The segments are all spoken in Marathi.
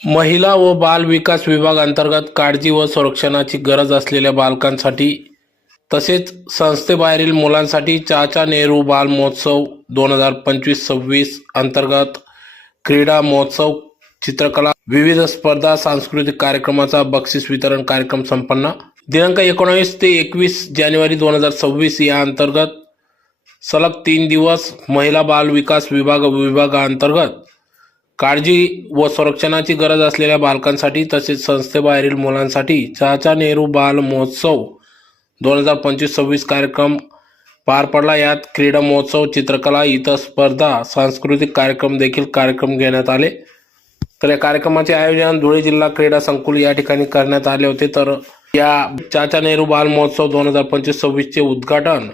महिला व बाल विकास विभाग अंतर्गत काळजी व संरक्षणाची गरज असलेल्या बालकांसाठी तसेच संस्थेबाहेरील मुलांसाठी चाचा नेहरू बाल महोत्सव 2025-26 अंतर्गत क्रीडा महोत्सव, चित्रकला, विविध स्पर्धा, सांस्कृतिक कार्यक्रमाचा बक्षीस वितरण कार्यक्रम संपन्न. दिनांक 19 ते 21 जानेवारी 2026 या अंतर्गत सलग 3 दिवस महिला बाल विकास विभागाअंतर्गत काळजी व संरक्षणाची गरज असलेल्या बालकांसाठी तसेच संस्थेबाहेरील मुलांसाठी चाचा नेहरू बाल महोत्सव 2025-26 कार्यक्रम पार पडला. यात क्रीडा महोत्सव, चित्रकला, इतर स्पर्धा, सांस्कृतिक कार्यक्रम देखील घेण्यात आले. तर या कार्यक्रमाचे आयोजन धुळे जिल्हा क्रीडा संकुल या ठिकाणी करण्यात आले होते. तर या चाचा नेहरू बाल महोत्सव 2025-26 चे उद्घाटन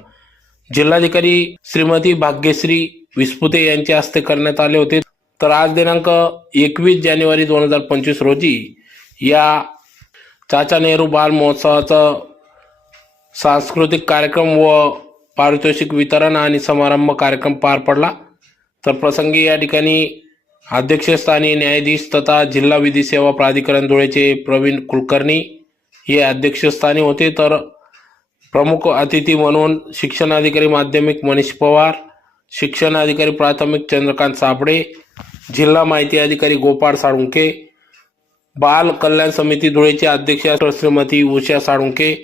जिल्हाधिकारी श्रीमती भाग्यश्री विस्पुते यांच्या हस्ते करण्यात आले होते. तर आज दिनांक 21 जानेवारी 2025 रोजी या चाचा नेहरू बाल महोत्सवाचा सांस्कृतिक कार्यक्रम व पारितोषिक वितरण आणि समारंभ कार्यक्रम पार पडला. तर प्रसंगी या ठिकाणी अध्यक्षस्थानी न्यायाधीश तथा जिल्हा विधी सेवा प्राधिकरण धुळेचे प्रवीण कुलकर्णी हे अध्यक्षस्थानी होते. तर प्रमुख अतिथी म्हणून शिक्षणाधिकारी माध्यमिक मनीष पवार, शिक्षणाधिकारी प्राथमिक चंद्रकांत साबळे, जिल्हा माहिती अधिकारी गोपाळ साळुंके, बाल कल्याण समिती धुळेचे अध्यक्ष श्रीमती उषा साळुंके,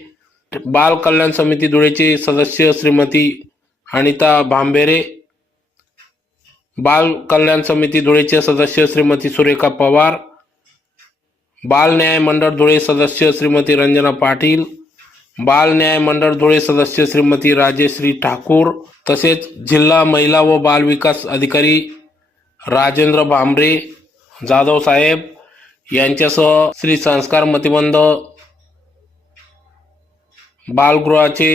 बाल कल्याण समिती धुळेचे सदस्य श्रीमती अनिता भांबेरे, बाल कल्याण समिती धुळेचे सदस्य श्रीमती सुरेखा पवार, बाल न्याय मंडळ धुळे सदस्य श्रीमती रंजना पाटील, बाल न्याय मंडळ धुळे सदस्य श्रीमती राजेश्री ठाकूर, तसेच जिल्हा महिला व बाल विकास अधिकारी राजेंद्र भांबरे जाधव साहेब यांच्यासह श्री संस्कार मतिमंद बालगृहाचे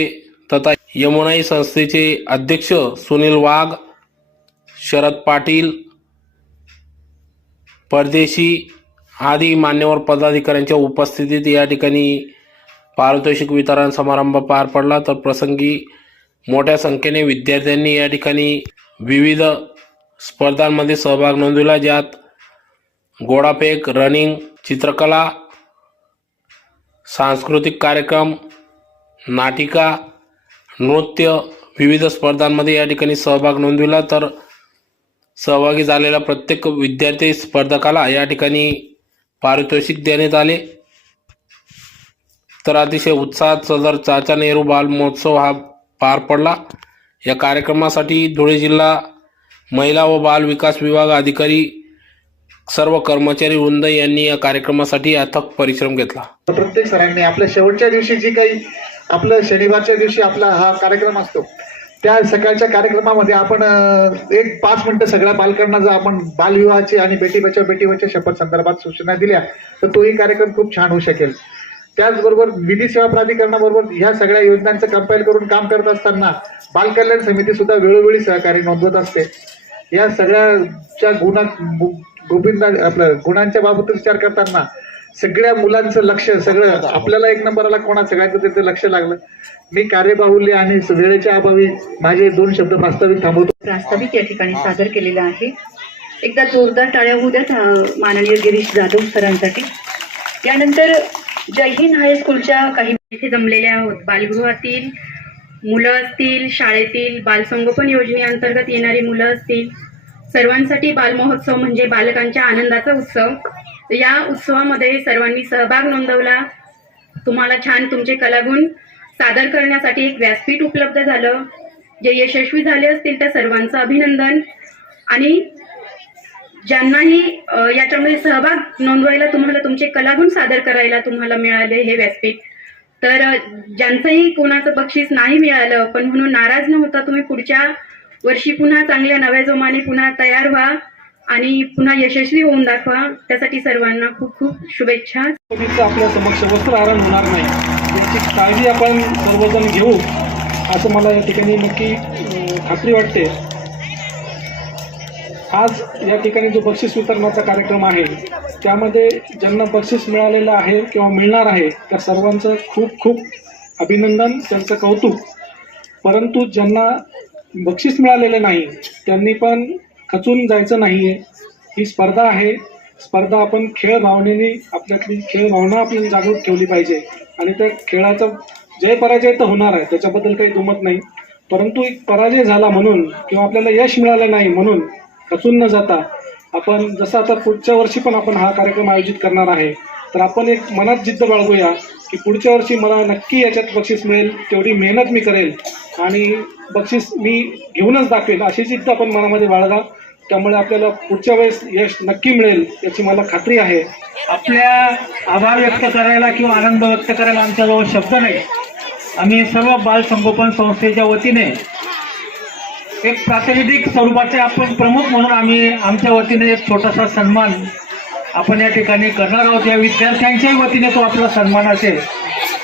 तथा यमुनाई संस्थेचे अध्यक्ष सुनील वाघ, शरद पाटील, परदेशी आदी मान्यवर पदाधिकाऱ्यांच्या उपस्थितीत या ठिकाणी पारितोषिक वितरण समारंभ पार पडला. तर प्रसंगी मोठ्या संख्येने विद्यार्थ्यांनी या ठिकाणी विविध स्पर्धांमध्ये सहभाग नोंदविला, ज्यात गोळाफेक, रनिंग, चित्रकला, सांस्कृतिक कार्यक्रम, नाटिका, नृत्य, विविध स्पर्धांमध्ये या ठिकाणी सहभाग नोंदविला. तर सहभागी झालेल्या प्रत्येक विद्यार्थी स्पर्धकाला या ठिकाणी पारितोषिक देण्यात आले. तर अतिशय उत्साहात सदर चाचा नेहरू बाल महोत्सव हा पार पडला. या कार्यक्रमासाठी धुळे जिल्हा महिला व बाल विकास विभाग अधिकारी, सर्व कर्मचारी वृंद यांनी या कार्यक्रमासाठी अथक परिश्रम घेतला. प्रत्येक सरांनी आपल्या शेवटच्या दिवशी जी काही आपलं शनिवारच्या दिवशी आपला हा कार्यक्रम असतो, त्या सकाळच्या कार्यक्रमामध्ये आपण एक 5 मिनिटं सगळ्या बालकांना जर आपण बालविवाहाची आणि बेटी बचाव बेटी बचाव शपथ संदर्भात सूचना दिल्या तर तोही कार्यक्रम खूप छान होऊ शकेल. त्याचबरोबर विधी सेवा प्राधिकरणाबरोबर ह्या सगळ्या योजनांचं कंपाईल करून काम करत असताना बाल कल्याण समिती सुद्धा वेळोवेळी सहकार्य नोंदवत असते. या सगळ्याच्या गुणांच्या बाबत विचार करताना सगळ्या मुलांचं लक्ष सगळं आपल्याला एक नंबरला कोणा सगळ्यांचं त्याचं लक्ष लागलं. मी कार्यबाहुल्य आणि वेळेच्या अभावी माझे 2 शब्द प्रास्ताविक थांबवतो. प्रास्ताविक या ठिकाणी सादर केलेला आहे. एकदा जोरदार टाळ्या होऊ द्यात माननीय गिरीश जाधव सरांसाठी. यानंतर जय हिंद हायस्कूलच्या काही इथे जमलेल्या आहोत. बालगृहातील मुलं असतील, शाळेतील बालसंगोपन योजनेअंतर्गत येणारी मुलं असतील, सर्वांसाठी बालमहोत्सव म्हणजे बालकांच्या आनंदाचा उत्सव. या उत्सवामध्ये सर्वांनी सहभाग नोंदवला. तुम्हाला छान तुमचे कलागुण सादर करण्यासाठी एक व्यासपीठ उपलब्ध झालं. जे यशस्वी झाले असतील त्या सर्वांचं अभिनंदन. आणि ज्यांनाही याच्यामध्ये सहभाग नोंदवायला तुम्हाला तुमचे कलागुण सादर करायला तुम्हाला मिळाले हे व्यासपीठ, तर ज्यांचंही कोणाचं बक्षीस नाही मिळालं पण म्हणून नाराज न होता तुम्ही पुढच्या वर्षी पुन्हा चांगल्या नव्या जोमाने पुन्हा तयार व्हा आणि पुन्हा यशस्वी होऊन दाखवा. त्यासाठी सर्वांना खूप खूप शुभेच्छा. आपल्या समक्ष वस्त्रहरण होणार नाही याची काळजी आपण सर्वजण घेऊ असं मला या ठिकाणी नक्की खात्री वाटते. आज या ठिकाणी जो बक्षीस वितरणाचा कार्यक्रम आहे त्यामध्ये ज्यांना बक्षीस मिळालेलं आहे किंवा मिळणार आहे त्या सर्वांचं खूप खूप अभिनंदन, त्यांचं कौतुक. परंतु ज्यांना बक्षीस मिळालेले नाही त्यांनी पण खचून जायचं नाही आहे. ही स्पर्धा आहे, स्पर्धा आपण खेळ भावनेने आपल्यातली खेळ भावना आपण जागृत ठेवली पाहिजे आणि त्या खेळाचा जय पराजय तर होणार आहे, त्याच्याबद्दल काही दुमत नाही. परंतु एक पराजय झाला म्हणून किंवा आपल्याला यश मिळालं नाही म्हणून खचून न जाता आपण जसं आता पुढच्या वर्षी पण आपण हा कार्यक्रम आयोजित करणार आहे, तर आपण एक मनात जिद्द बाळगूया की पुढच्या वर्षी मला नक्की याच्यात बक्षीस मिळेल, तेवढी मेहनत मी करेल आणि बक्षीस मी घेऊनच दाखवेल अशी जिद्द आपण मनामध्ये बाळगा. त्यामुळे आपल्याला पुढच्या वेळेस यश नक्की मिळेल याची मला खात्री आहे. आपल्या आभार व्यक्त करायला किंवा आनंद व्यक्त करायला आमच्याजवळ शब्द नाही. आम्ही सर्व बाल संगोपन संस्थेच्या वतीने एक प्रातिनिधिक स्वरूपाचे आपण प्रमुख म्हणून आम्ही आमच्या वतीने एक छोटासा सन्मान आपण या ठिकाणी करणार आहोत. या विद्यार्थ्यांच्याही वतीने तो आपला सन्मान असेल.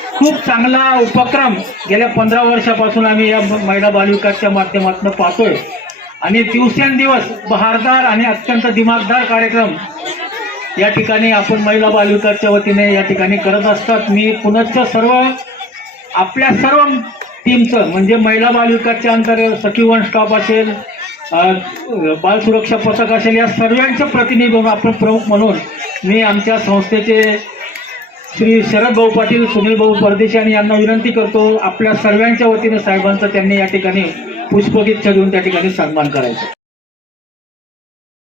खूप चांगला उपक्रम गेल्या 15 वर्षापासून आम्ही या महिला बालविकासच्या माध्यमातून पाहतोय आणि दिवसेंदिवस बहारदार आणि अत्यंत दिमागदार कार्यक्रम या ठिकाणी आपण महिला बालविकासच्या वतीने या ठिकाणी करत असतात. मी पुनश्च आपल्या सर्व टीमचं म्हणजे महिला बालविकासच्या अंतर्गत सखीवन स्टाफ असेल, बाल सुरक्षा पथक असेल, या सर्वांचे प्रतिनिधी म्हणून आपण प्रमुख म्हणून मी आमच्या संस्थेचे श्री शरद भाऊ पाटील, सुनील भाऊ परदेशी आणि यांना विनंती करतो आपल्या सर्वांच्या वतीने साहेबांचा त्यांनी या ठिकाणी पुष्पगुच्छ देऊन त्या ठिकाणी सन्मान करायचा.